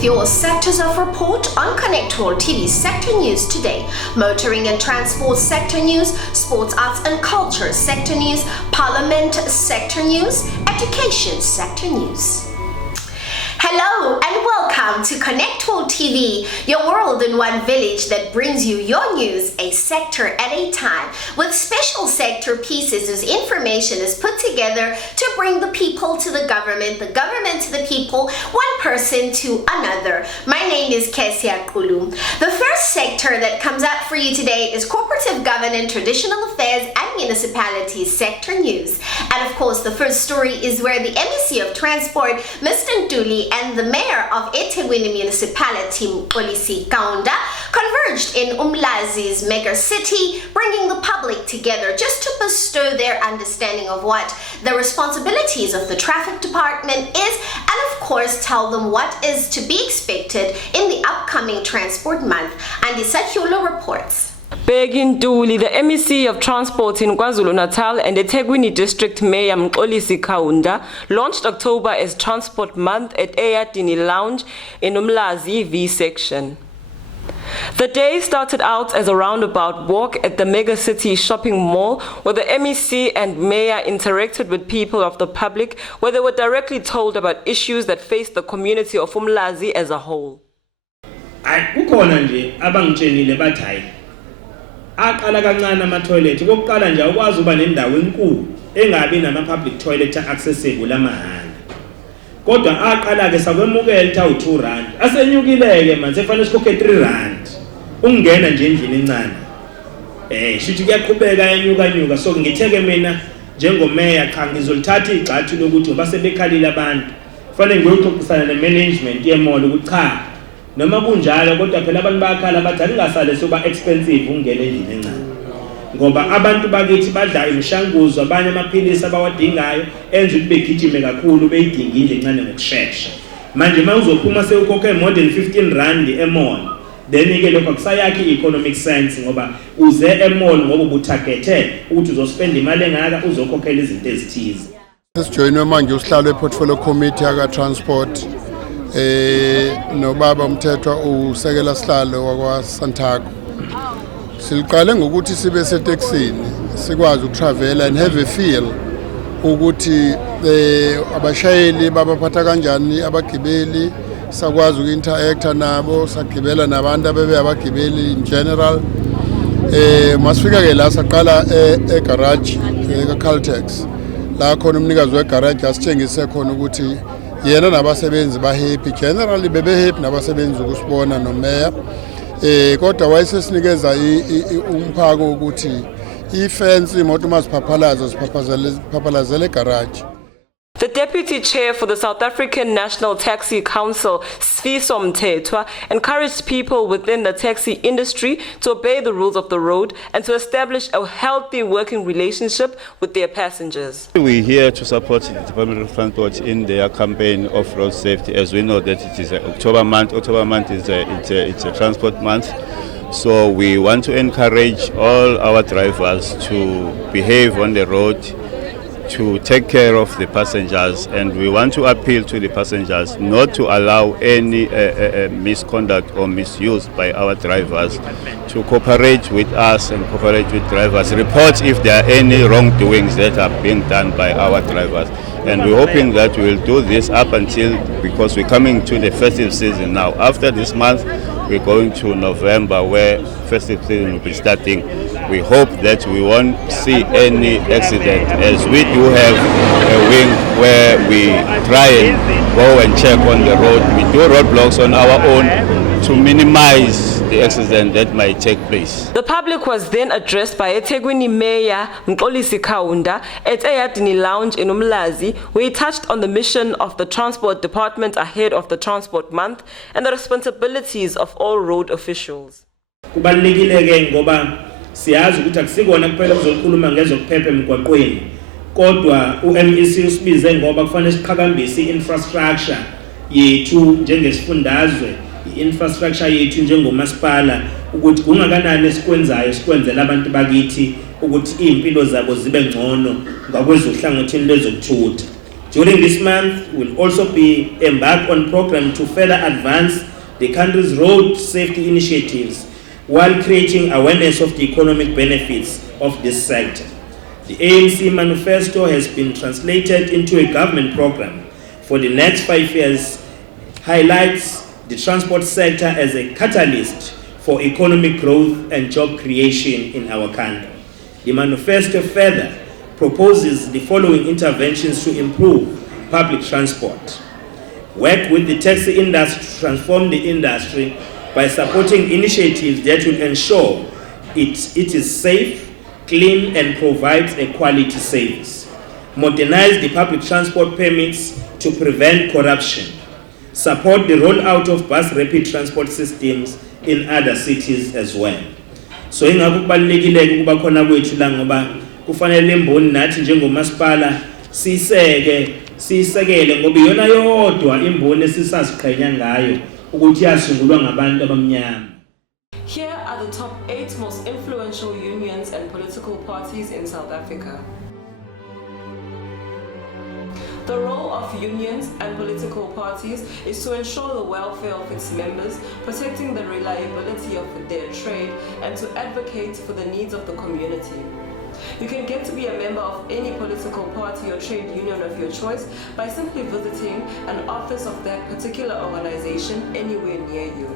with your sectors of report on Connect World TV Sector News today. Motoring and transport sector news, sports, arts and culture sector news, parliament sector news, education sector news. Hello and welcome to Connect World TV, your world in one village that brings you your news a sector at a time, with special sector pieces as information is put together to bring the people to the government to the people, one person to another. My name is Kesia Kulu. The first sector that comes up for you today is Cooperative Governance, Traditional Affairs and Municipalities sector news. And of course, the first story is where the MEC of Transport, Mr. Nduli, and the Mayor of eThekwini Municipality, COGTA, converged in Umlazi's mega city, bringing the public together just to bestow their understanding of what the responsibilities of the traffic department is, and of course tell them what is to be expected in the upcoming transport month. And Isakyulo reports. Nduli, the MEC of Transport in KwaZulu-Natal and eThekwini District Mayor COGTA launched October as Transport Month at Eyadini Lounge in Umlazi V section. The day started out as a roundabout walk at the mega city shopping mall, where the MEC and Mayor interacted with people of the public, where they were directly told about issues that faced the community of Umlazi as a whole. Aqala kancane ama toilet kokuqala nje ukwazi uba nendawo enkulu engabi nama public toilet accessible amahhala kodwa aqala ke sakwemukela etha u2 rand asenyukileke manje kufanele sikhokhe 3 rand ungena nje endlini encane shithi kuyaqhubeka yanyuka so ngitheke mina njengomeya cha ngizolithatha igxathu lokuthi ngoba sebekhalile abantu kufanele ngiyoxoxisana nemanagement yemall ukuthi cha noma kunjalo kodwa phela abantu bayakhala bathi akungasale soba expensive ungena endlini encane ngoba abantu bakithi badla imishanguzo abanye amaphilisi abawadingayo enza ukuthi begijime kakhulu beyidinga indle encane ngokusheshsha manje mawuzophuma sewukhokhe more than 15 rand emall then ke lokho kusayakhi economic sense ngoba uze emall ngoba ubutargete ukuthi uzospend imali engaka uzokhokhela izinto ezithize. Sesijoyinwe manje usihlalo eportfolio committee aka transport nobaba umthethwa usekela sihlalo wakwa Santaco. Siliqale ngokuthi sibe seTexini sikwazi ukutravela and have a feel ukuthi abashayeli babaphatha kanjani abagibeli, sakwazi ukuinteract nabo, sagibela nabantu abebe abagibeli in general. Masifika ke la saqala egarage eCaltex la khona umnikazi wegarage asitshengise khona ukuthi yena nabasebenzi ba happy, generally bebe happy nabasebenzi ukusibona nomeya kodwa wayesesinikeza umphako ukuthi ifence imoto maziphaphazele garage. The Deputy Chair for the South African National Taxi Council, Sfiso Mthethwa, encouraged people within the taxi industry to obey the rules of the road and to establish a healthy working relationship with their passengers. We're here to support the Department of Transport in their campaign of road safety, as we know that it is October month. October month is it's a transport month. So we want to encourage all our drivers to behave on the road, to take care of the passengers, and we want to appeal to the passengers not to allow any misconduct or misuse by our drivers, to cooperate with us and cooperate with drivers, report if there are any wrongdoings that are being done by our drivers. And we're hoping that we'll do this up until, because we're coming to the festive season now. After this month, we're going to November where festive season will be starting. We hope that we won't see any accident, as we do have a wing where we try and go and check on the road. We do roadblocks on our own to minimize the accident that might take place. The public was then addressed by eThekwini Mayor COGTA at Eyadini Lounge in Umlazi, where he touched on the mission of the Transport Department ahead of the Transport Month and the responsibilities of all road officials. Siyazi ukuthi akusikona kuphela kuzokhuluma ngezokuphepha emgwaqweni kodwa uMEC usibize ngoba kufanele siqhakambise infrastructure yethu njengesifundazwe, infrastructure yethu njengomasipala, ukuthi kungakanani esikwenzayo sikwenzela abantu bakithi ukuthi impilo zabo zibe ngcono ngakwezohlangothini lezokuthutha. During this month, we'll also be embarked on a program to further advance the country's road safety initiatives while creating awareness of the economic benefits of this sector. The ANC manifesto has been translated into a government program for the next 5 years, highlights the transport sector as a catalyst for economic growth and job creation in our country. The manifesto further proposes the following interventions to improve public transport. Work with the taxi industry to transform the industry by supporting initiatives that will ensure it is safe, clean, and provides a quality service. Modernize the public transport permits to prevent corruption. Support the rollout of bus rapid transport systems in other cities as well. So ingakho kubalulekile ukuba khona kwethu la ngoba kufanele imboni nathi njengomasipala sisekele ngoba iyona yodwa imboni esisaziqhenya ngayo ukuthi yasungulwa ngabantu abamnyama. Here are the top 8 most influential unions and political parties in South Africa. The role of unions and political parties is to ensure the welfare of its members, protecting the reliability of their trade, and to advocate for the needs of the community. You can get to be a member of any political party or trade union of your choice by simply visiting an office of that particular organization anywhere near you.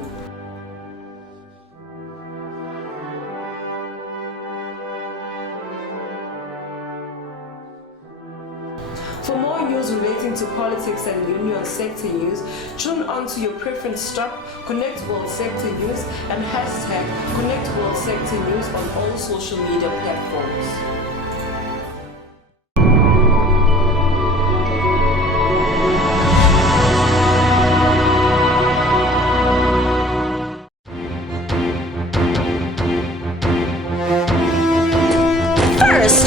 For more news relating to politics and union sector news, tune on to your preference stop, Connect World Sector News, and hashtag Connect World Sector News on all social media platforms.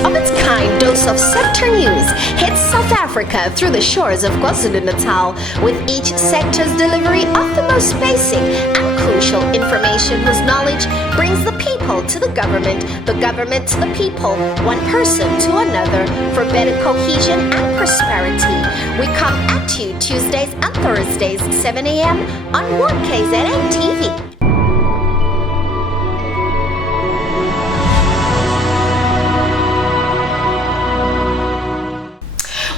Of its kind dose of sector news hits South Africa through the shores of KwaZulu-Natal, with each sector's delivery of the most basic and crucial information whose knowledge brings the people to the government to the people, one person to another, for better cohesion and prosperity. We come at you Tuesdays and Thursdays, 7 a.m. on 1KZN TV.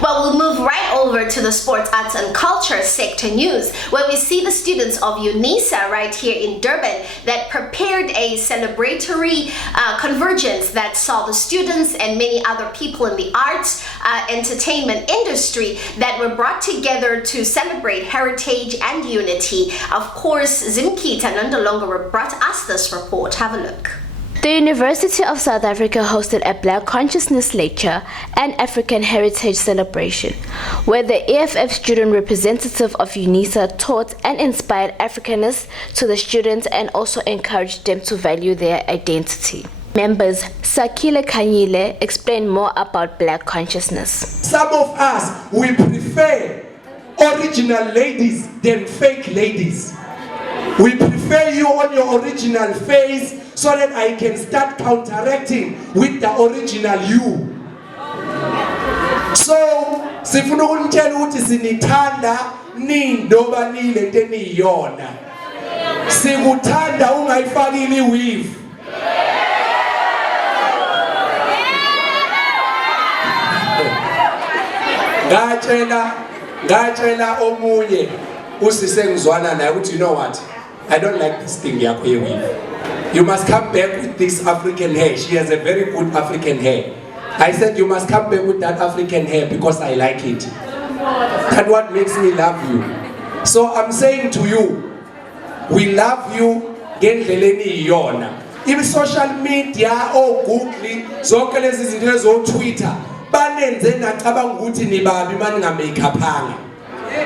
Well, we'll move right over to the sports, arts and culture sector news, where we see the students of UNISA right here in Durban that prepared a celebratory convergence that saw the students and many other people in the arts, entertainment industry that were brought together to celebrate heritage and unity. Of course, Zimkita Nandalonga brought us this report. Have a look. The University of South Africa hosted a Black Consciousness Lecture and African Heritage Celebration, where the EFF student representative of UNISA taught and inspired Africanness to the students and also encouraged them to value their identity. Members Sakile Kanyile explained more about Black consciousness. Some of us, we prefer original ladies than fake ladies. We prefer you on your original face so that I can start counteracting with the original you. So, sifuna ukunitshela ukuthi sinithanda nindoba nile nto eniyona. Sikuthanda ungayifakile iweave. Ngatshela omunye usise ngizwana naye ukuthi you know what? I don't like this thing yakho yeweave. You must come back with this African hair. She has a very good African hair. I said you must come back with that African hair because I like it. That's what makes me love you. So I'm saying to you, we love you ngendlela eniyona. Even social media or Google, zonke lezi zinto zo Twitter, banenze nacabanga ukuthi nibabi manje ngamakeuphanga.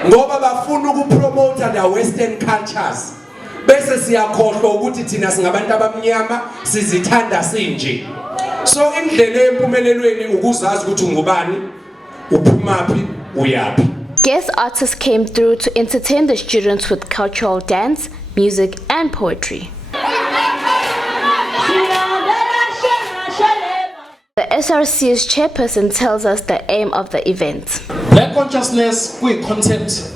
Ngoba bafuna ukupromote the western cultures. Bese siyakhohlwa ukuthi thina singabantu abamnyama sizithanda sinje. So indlela empumelelweni ukuzazi ukuthi ungubani, uphumaphi, uyaphi. Guest artists came through to entertain the students with cultural dance, music and poetry. The SRC's chairperson tells us the aim of the event. Black consciousness concept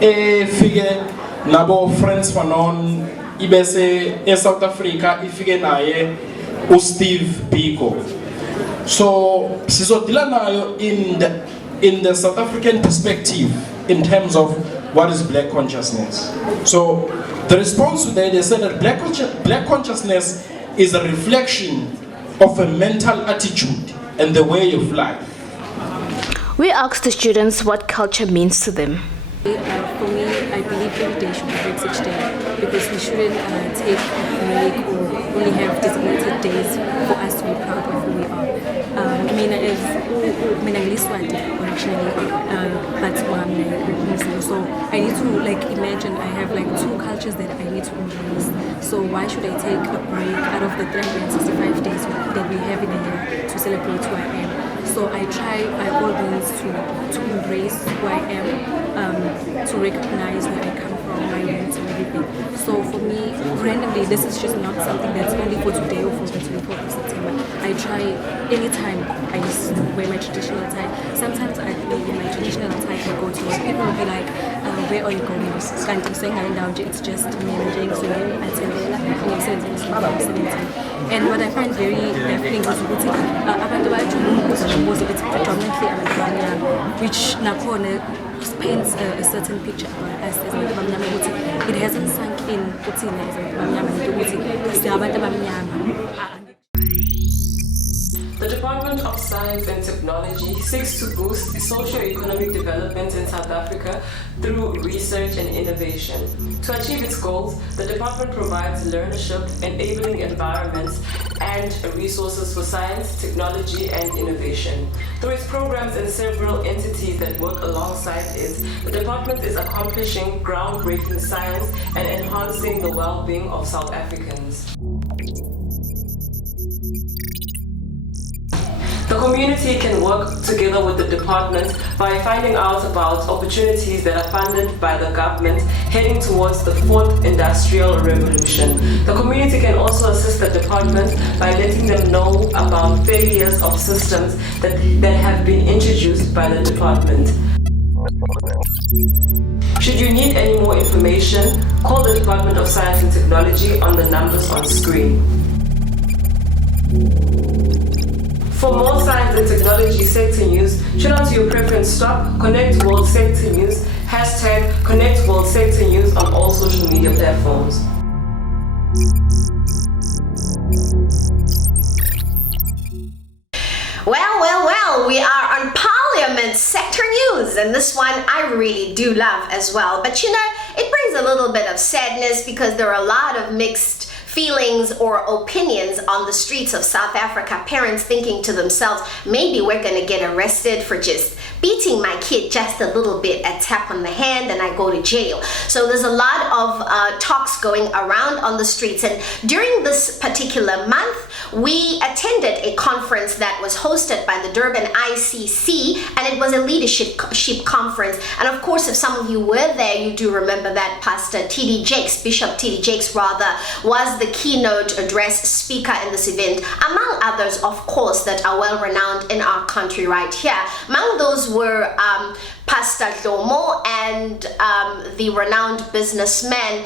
figure nabo friends fanon ibese South Africa ifike naye Steve Biko. So sizodila nayo in the South African perspective in terms of what is black consciousness. So the response to that, they said that black consciousness is a reflection of a mental attitude and the way of life. We asked the students what culture means to them. For me, I believe every day should be Heritage Day because we shouldn't take a break or only have designated days for us to be proud of who we are. Mina ngiliswati originally, but so I need to imagine I have 2 cultures that I need to embrace. So why should I take a break out of the 365 days that we have in a year to celebrate who I am? So I try by all means to embrace who I am, to recognize where I come from, my roots and everything. So for me, randomly, this is just not something that's only for today or for the 24th of September. I try anytime I just wear my traditional tie. Sometimes I think in my traditional tie I go to work. People will be like, where are you going? It's just managing, so and what I find very baffling is it's predominantly which paints a certain picture about us as it hasn't sunk in The Department of Science and Technology seeks to boost socio-economic development in South Africa through research and innovation. To achieve its goals, the department provides learnership, enabling environments, and resources for science, technology, and innovation. Through its programs and several entities that work alongside it, the department is accomplishing groundbreaking science and enhancing the well-being of South Africans. The community can work together with the department by finding out about opportunities that are funded by the government heading towards the 4th Industrial Revolution. The community can also assist the department by letting them know about failures of systems that have been introduced by the department. Should you need any more information, call the Department of Science and Technology on the numbers on screen. For more science and technology sector news, tune on to your preference stop, Connect World Sector News, hashtag Connect World Sector News on all social media platforms. Well, we are on Parliament Sector News, and this one I really do love as well. But it brings a little bit of sadness because there are a lot of mixed feelings or opinions on the streets of South Africa. Parents thinking to themselves, maybe we're going to get arrested for just beating my kid just a little bit, a tap on the hand, and I go to jail. So there's a lot of talks going around on the streets. And during this particular month, we attended a conference that was hosted by the Durban ICC, and it was a leadership conference. And of course, if some of you were there, you do remember that Pastor T.D. Jakes, Bishop T.D. Jakes rather, was the keynote address speaker in this event, among others, of course, that are well renowned in our country right here. Among those were Pastor Lomo and the renowned businessman,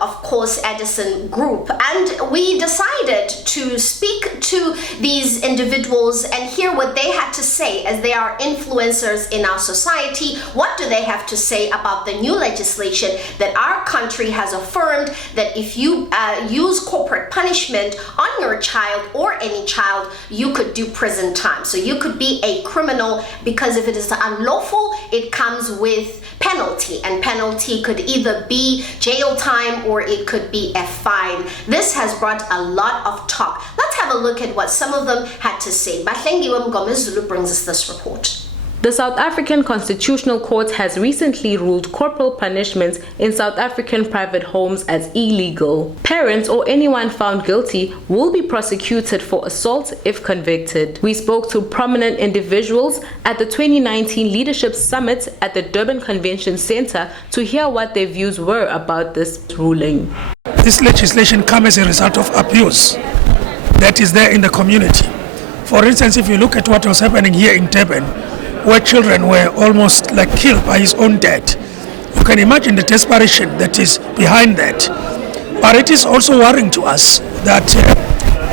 of course, Edison Group. And we decided to speak to these individuals and hear what they had to say, as they are influencers in our society. What do they have to say about the new legislation that our country has affirmed that if you use corporate punishment on your child or any child, you could do prison time. So you could be a criminal, because if it is unlawful, it comes with penalty, and penalty could either be jail time or it could be a fine. This has brought a lot of talk. Let's have a look at what some of them had to say. Bahlengiwe Mgomez Zulu brings us this report. The South African Constitutional Court has recently ruled corporal punishments in South African private homes as illegal. Parents or anyone found guilty will be prosecuted for assault if convicted. We spoke to prominent individuals at the 2019 Leadership Summit at the Durban Convention Center to hear what their views were about this ruling. This legislation comes as a result of abuse that is there in the community. For instance, if you look at what was happening here in Durban, where children were almost like killed by his own dad. You can imagine the desperation that is behind that. But it is also worrying to us that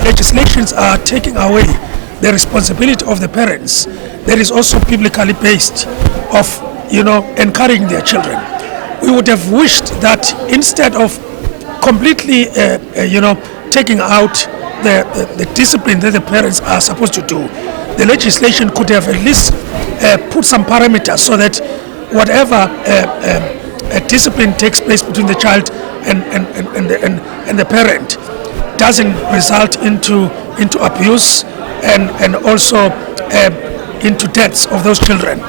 legislations are taking away the responsibility of the parents that is also biblically based of, encouraging their children. We would have wished that instead of completely, taking out the discipline that the parents are supposed to do, the legislation could have at least put some parameters so that whatever discipline takes place between the child and the parent doesn't result into abuse and also into deaths of those children.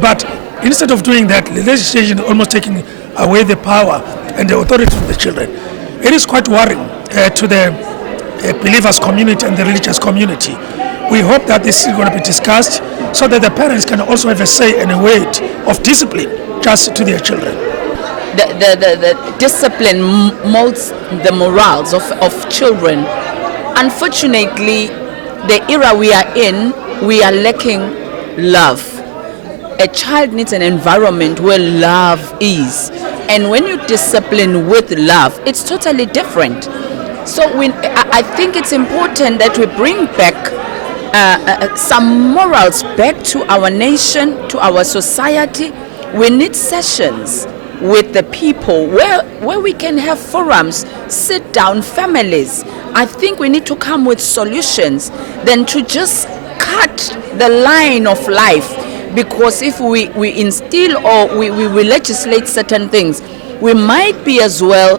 But instead of doing that, the legislation is almost taking away the power and the authority of the children. It is quite worrying to the believers community and the religious community. We hope that this is going to be discussed so that the parents can also have a say and a weight of discipline just to their children. The discipline molds the morals of children. Unfortunately, the era we are in, we are lacking love. A child needs an environment where love is. And when you discipline with love, it's totally different. So I think it's important that we bring back some morals back to our nation, to our society. We need sessions with the people where we can have forums, sit down families. I think we need to come with solutions than to just cut the line of life, because if we instill or we legislate certain things, we might be as well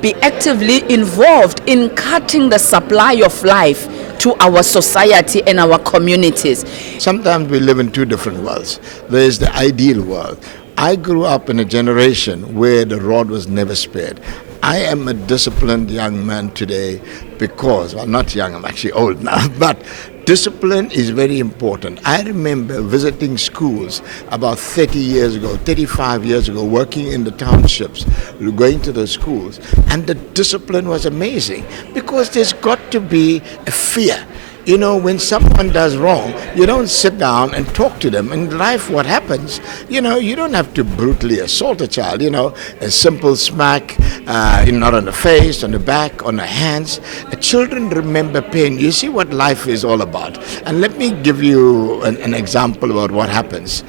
be actively involved in cutting the supply of life to our society and our communities. Sometimes we live in two different worlds. There is the ideal world. I grew up in a generation where the rod was never spared. I am a disciplined young man today because, well, not young, I'm actually old now, but discipline is very important. I remember visiting schools about 30 years ago, 35 years ago, working in the townships, going to the schools, and the discipline was amazing because there's got to be a fear. You know, when someone does wrong, you don't sit down and talk to them. In life, what happens, you don't have to brutally assault a child, a simple smack, not on the face, on the back, on the hands. Children remember pain. You see what life is all about. And let me give you an example about what happens.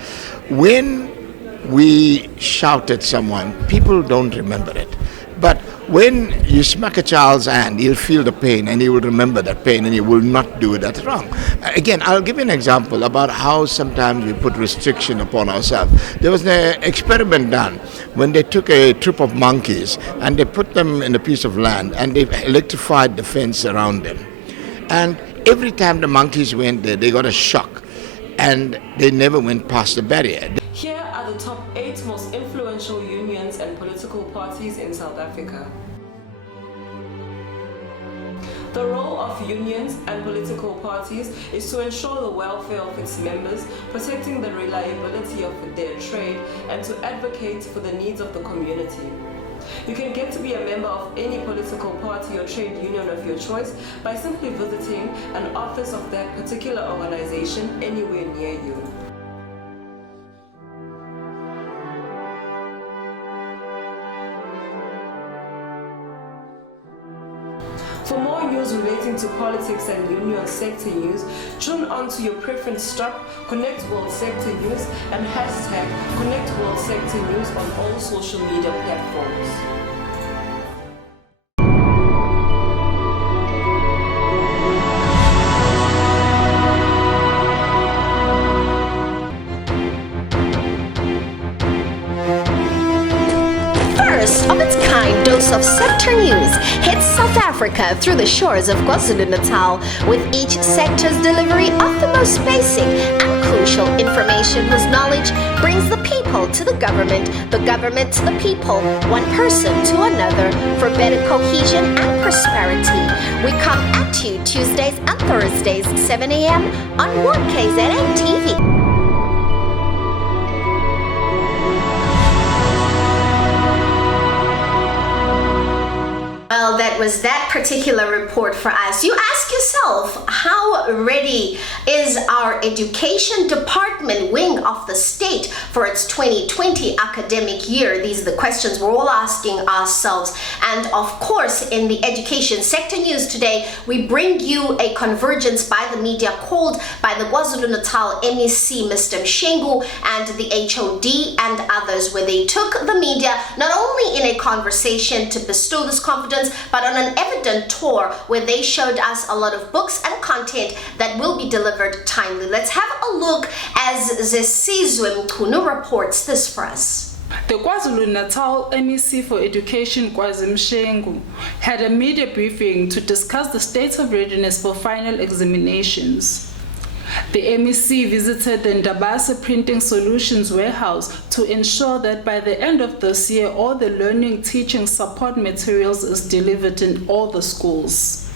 When we shout at someone, people don't remember it. But when you smack a child's hand, he'll feel the pain and he will remember that pain and he will not do that wrong. Again, I'll give you an example about how sometimes we put restriction upon ourselves. There was an experiment done when they took a troop of monkeys and they put them in a piece of land and they electrified the fence around them. And every time the monkeys went there, they got a shock and they never went past the barrier. Here are the top 8 most influential unions and political parties in South Africa. The role of unions and political parties is to ensure the welfare of its members, protecting the reliability of their trade, and to advocate for the needs of the community. You can get to be a member of any political party or trade union of your choice by simply visiting an office of that particular organization anywhere near you. For more news relating to politics and union sector news, tune on to your preference stop, Connect World Sector News, and hashtag Connect World Sector News on all social media platforms. Of its kind dose of sector news hits South Africa through the shores of KwaZulu-Natal, with each sector's delivery of the most basic and crucial information whose knowledge brings the people to the government to the people, one person to another, for better cohesion and prosperity. We come at you Tuesdays and Thursdays, 7 a.m. on 1KZN TV. Well, that was that particular report for us. You ask yourself, how ready is our education department wing of the state for its 2020 academic year? These are the questions we're all asking ourselves. And of course, in the education sector news today, we bring you a convergence by the media called by the KwaZulu-Natal MEC, Mr. Mshengu, and the HOD and others, where they took the media not only in a conversation to bestow this confidence, but on an evident tour where they showed us a lot of books and content that will be delivered timely. Let's have a look as Zesizwe Mkunu reports this for us. The KwaZulu-Natal MEC for Education, Kwazi Mshengu, had a media briefing to discuss the state of readiness for final examinations. The MEC visited the Ndabase Printing Solutions warehouse to ensure that by the end of this year, all the learning teaching support materials is delivered in all the schools.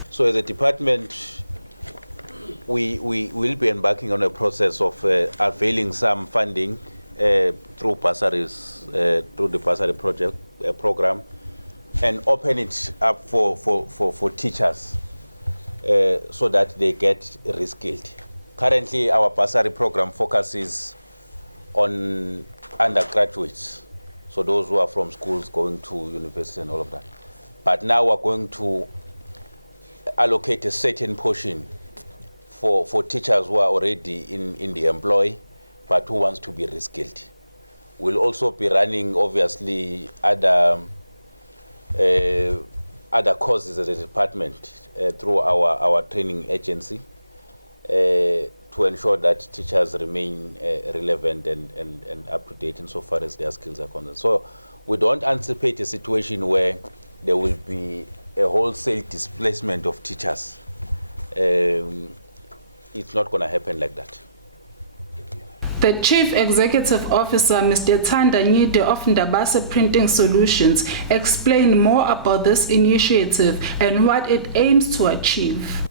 The Chief Executive Officer, Mr. Tanda Nyide of Ndabase Printing Solutions, explained more about this initiative and what it aims to achieve.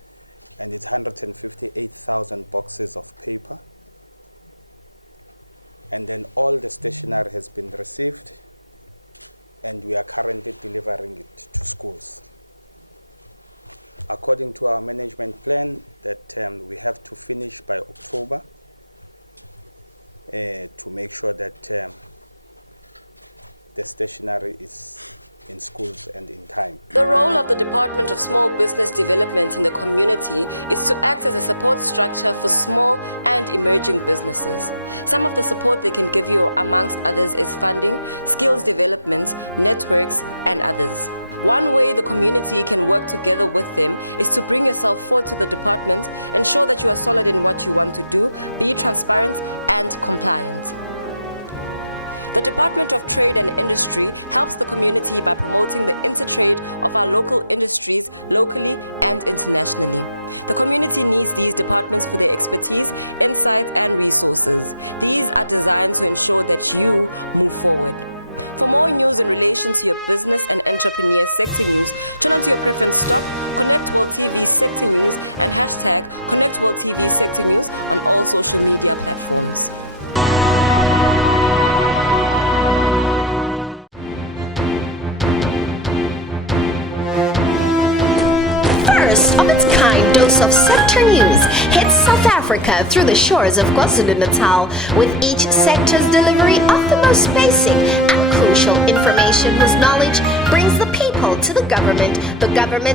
Of its kind dose of sector news hits South Africa through the shores of KwaZulu-Natal, with each sector's delivery of the most basic and crucial information whose knowledge brings the people to the government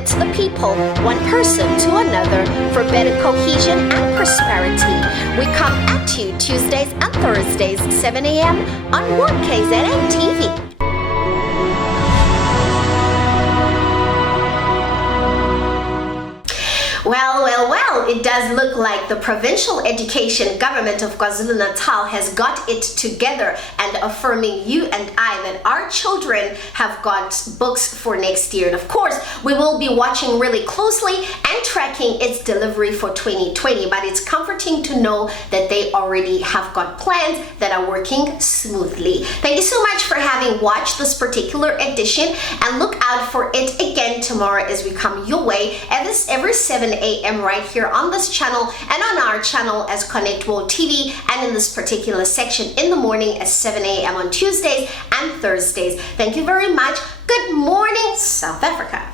to the people, one person to another, for better cohesion and prosperity. We come at you Tuesdays and Thursdays, 7 a.m. on 1KZN TV. Well, it does look like the provincial education government of KwaZulu-Natal has got it together and affirming you and I that our children have got books for next year. And of course, we will be watching really closely and tracking its delivery for 2020, but it's comforting to know that they already have got plans that are working smoothly. Thank you so much for having watched this particular edition, and look out for it again tomorrow as we come your way every 7 a.m. right here on this channel and on our channel as Connect World TV, and in this particular section in the morning at 7 a.m. on Tuesdays and Thursdays. Thank you very much. Good morning, South Africa.